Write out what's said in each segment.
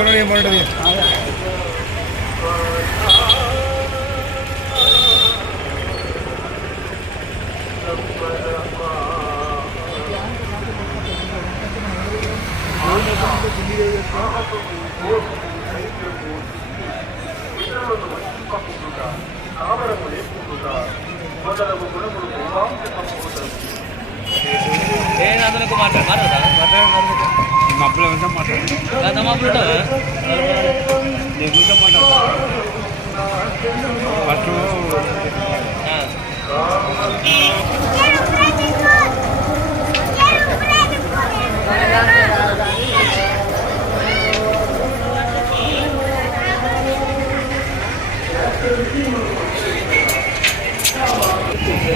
చూడండి ఏం బాగుంటుంది అందులో మాట్లాడు మాట్లాడదా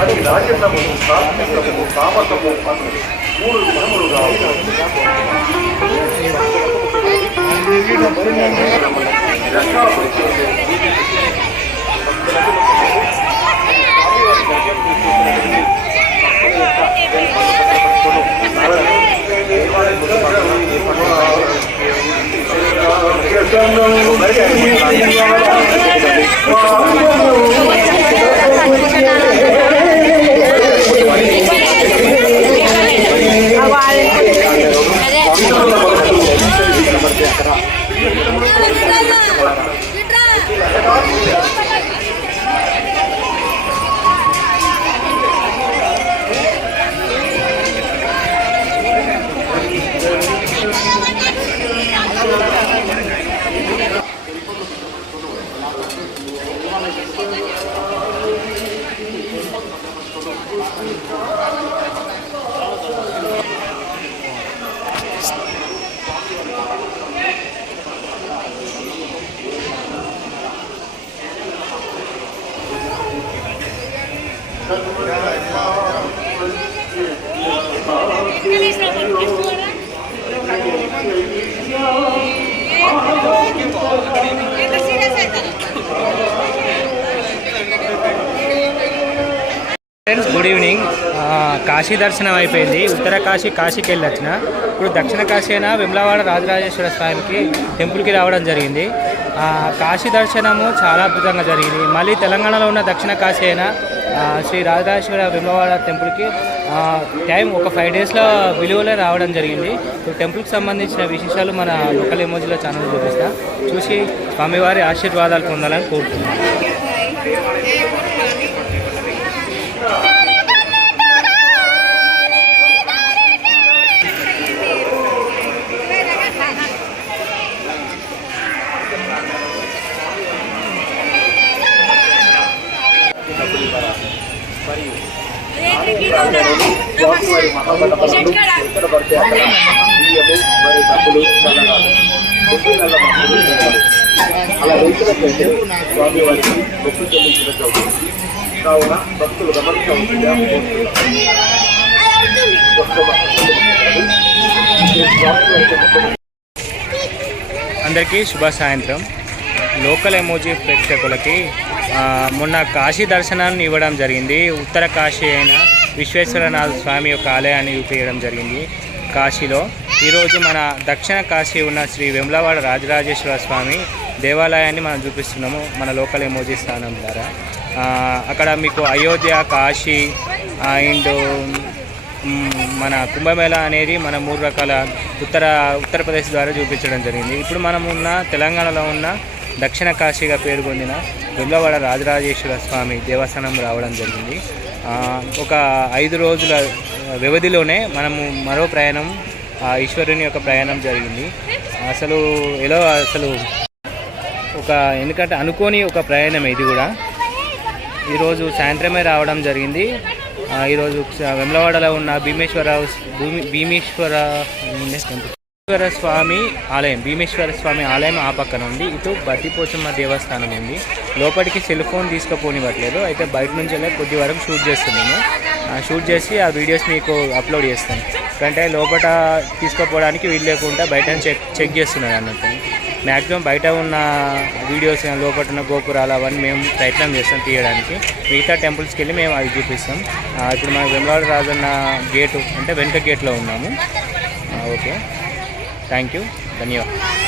అది రాజన్నమును సాత్వికము తామసము மூணு ఫ్రెండ్స్ గుడ్ ఈవినింగ్ కాశీ దర్శనం అయిపోయింది. ఉత్తర కాశీ కాశీకి వెళ్ళి వచ్చిన ఇప్పుడు దక్షిణ కాశీ అయినా విమలవాడ రాజరాజేశ్వర స్వామికి టెంపుల్కి రావడం జరిగింది. కాశీ దర్శనము చాలా అద్భుతంగా జరిగింది. మళ్ళీ తెలంగాణలో ఉన్న దక్షిణ కాశీ అయినా శ్రీ రాజరాజేశ్వర విమలవాడ టెంపుల్కి టైం ఒక ఫైవ్ డేస్లో విలువలో రావడం జరిగింది. టెంపుల్కి సంబంధించిన విశేషాలు మన లోకల్ ఎమోజీలో ఛానల్ చూపిస్తా. చూసి స్వామివారి ఆశీర్వాదాలు పొందాలని కోరుతున్నాను ఎక్కడ పడితే బియ్యము మరియు డబ్బులు మొక్కు కావున భక్తులు అందరికీ శుభ సాయంత్రం. లోకల్ ఎమోజీ ప్రేక్షకులకి మొన్న కాశీ దర్శనాన్ని ఇవ్వడం జరిగింది. ఉత్తర కాశీ అయిన విశ్వేశ్వరనాథ స్వామి యొక్క ఆలయాన్ని చూపించడం జరిగింది కాశీలో. ఈరోజు మన దక్షిణ కాశీ ఉన్న శ్రీ వెమ్లవాడ రాజరాజేశ్వర స్వామి దేవాలయాన్ని మనం చూపిస్తున్నాము. మన లోకల్ ఎమోజీ స్థానం ద్వారా. అక్కడ మీకు అయోధ్య కాశీ అండ్ మన కుంభమేళ అనేది మన మూడు రకాల ఉత్తర ఉత్తరప్రదేశ్ ద్వారా చూపించడం జరిగింది. ఇప్పుడు మనం ఉన్న తెలంగాణలో ఉన్న దక్షిణ కాశీగా పేరు పొందిన వెల్లవాడ రాజరాజేశ్వర స్వామి దేవస్థానం రావడం జరిగింది. ఒక ఐదు రోజుల వ్యవధిలోనే మనము మరో ప్రయాణం ఆ ఈశ్వరుని యొక్క ప్రయాణం జరిగింది. అసలు ఎలా అసలు ఒక ఎందుకంటే అనుకోని ఒక ప్రయాణం ఇది కూడా. ఈరోజు సాయంత్రమే రావడం జరిగింది. ఈరోజు వెమ్లవాడలో ఉన్న భీమేశ్వర భూమి భీమేశ్వర భీమేశ్వర స్వామి ఆలయం భీమేశ్వర స్వామి ఆలయం ఆ పక్కన ఉంది. ఇటు బతిపోచమ్మ దేవస్థానం ఉంది. లోపలికి సెల్ ఫోన్ తీసుకుపోనివ్వట్లేదు. అయితే బయట నుంచి వెళ్ళి కొద్ది వరకు షూట్ చేస్తున్నాము షూట్ చేసి ఆ వీడియోస్ మీకు అప్లోడ్ చేస్తాను. ఎందుకంటే లోపల తీసుకుపోవడానికి వీలు లేకుండా బయట చెక్ చెక్ చేస్తున్నారు అన్నట్టు. మ్యాక్సిమం బయట ఉన్న వీడియోస్ లోపల ఉన్న గోపురాలు అవన్నీ మేము ప్రయత్నం చేస్తాం తీయడానికి. మిగతా టెంపుల్స్కి వెళ్ళి మేము అవి చూపిస్తాం. ఇప్పుడు మన వెంగళ రాజన్న గేటు అంటే వెనుక గేట్లో ఉన్నాము. ఓకే. ಥ್ಯಾಂಕ್ ಯು ಧನ್ಯವಾದ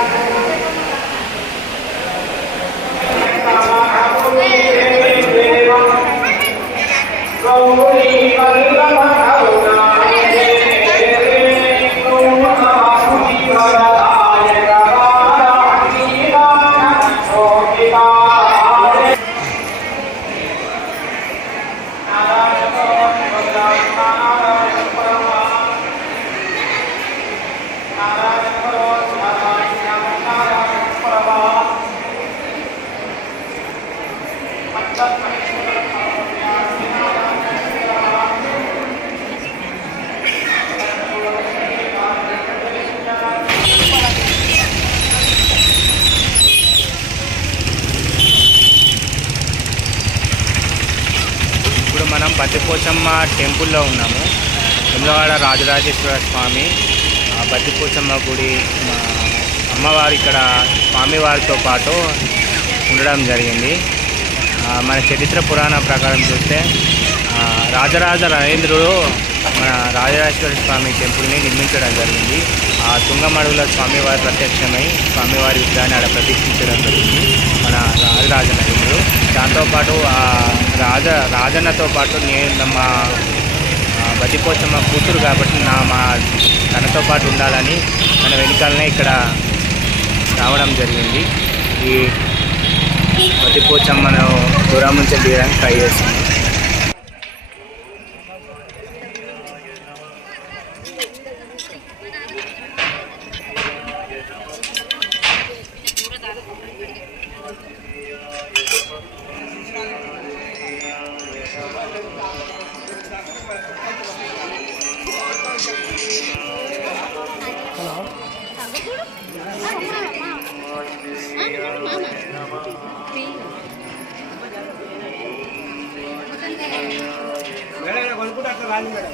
ఇప్పుడు మా టెంపుల్లో ఉన్నాము. వెమ్లవాడ రాజరాజేశ్వర స్వామి బతి బద్దిపోచమ్మ గుడి మా అమ్మవారు ఇక్కడ స్వామివారితో పాటు ఉండడం జరిగింది. మన చరిత్ర పురాణం ప్రకారం చూస్తే రాజరాజ నరేంద్రుడు మన రాజరాజేశ్వర స్వామి టెంపుల్ని నిర్మించడం జరిగింది. ఆ తుంగమడుగుల స్వామివారి ప్రత్యక్షమై స్వామివారి విగ్రహాన్ని ఆడ ప్రతిష్ఠించడం జరిగింది మన రాజరాజ నరేంద్రుడు. దాంతోపాటు ఆ రాజ రాజన్నతో పాటు నేను మా ఆ, బతిపోచమ్మ కూతురు కాబట్టి నా మా తనతో పాటు ఉండాలని మన వెనుకాలనే ఇక్కడ రావడం జరిగింది. ఈ బతిపోచమ్మను దూరం నుంచి తీయడానికి ట్రై చేసింది Gracias.